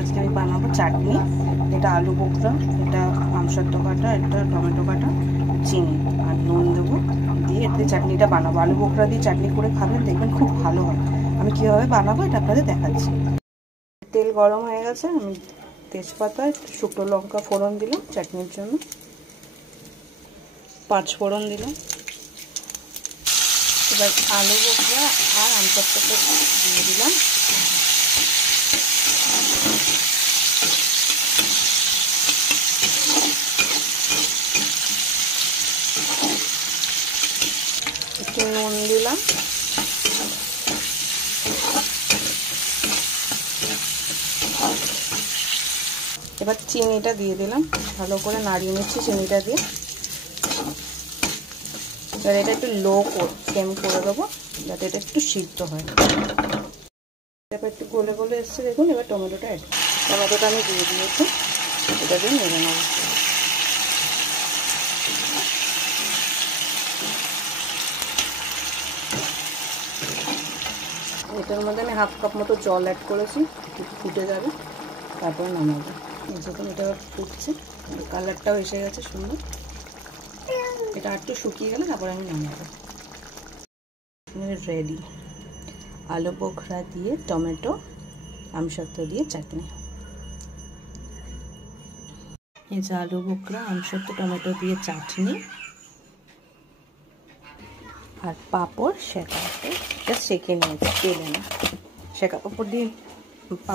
আজকে আমি বানাবো চাটনি। এটা আলু বোখরা, এটা আমসত্ত্ব কাটা, এটা টমেটো কাটা, চিনি আর নুন দেবো দিয়ে এতে চাটনিটা বানাবো। আলু বোখরা দিয়ে চাটনি করে খাবেন, দেখবেন খুব ভালো হয়। আমি কীভাবে বানাবো এটা আপনাদের দেখাচ্ছি। তেল গরম হয়ে গেছে, আমি তেজপাতা, শুকনো লঙ্কা ফোড়ন দিলাম চাটনির জন্য, 5 ফোড়ন দিলাম। এবার আলু বোখরা আর আমসত্ত্বটা দিয়ে দিলাম। একটু নুন দিলাম, এবার চিনিটা দিয়ে দিলাম, ভালো করে নাড়িয়ে নিচ্ছি চিনিটা দিয়ে। এবার এটা একটু লো ফ্লেম করে দেবো যাতে এটা একটু সিদ্ধ হয়। এবার একটু গলে গলে এসছে দেখুন। এবার টমেটোটা আমি দিয়ে দিয়েছি, এটা দিয়ে নেড়ে নেব। এটার মধ্যে আমি 1/2 কাপ মতো জল অ্যাড করেছি, ফুটে যাবে তারপরে নামাবো। যখন এটা ফুটছে, কালারটাও এসে গেছে সুন্দর। এটা একটু শুকিয়ে গেলে তারপরে আমি নামাবো। রেডি আলু বোখরা দিয়ে টমেটো আমসত্ত্ব দিয়ে চাটনি। এই যে আলু বোখরা আমসত্ত্ব টমেটো দিয়ে চাটনি আর পাঁপড় সেঁকা, সেঁকে নিয়েছি তেলে না, সেঁকা পাঁপড় দিয়ে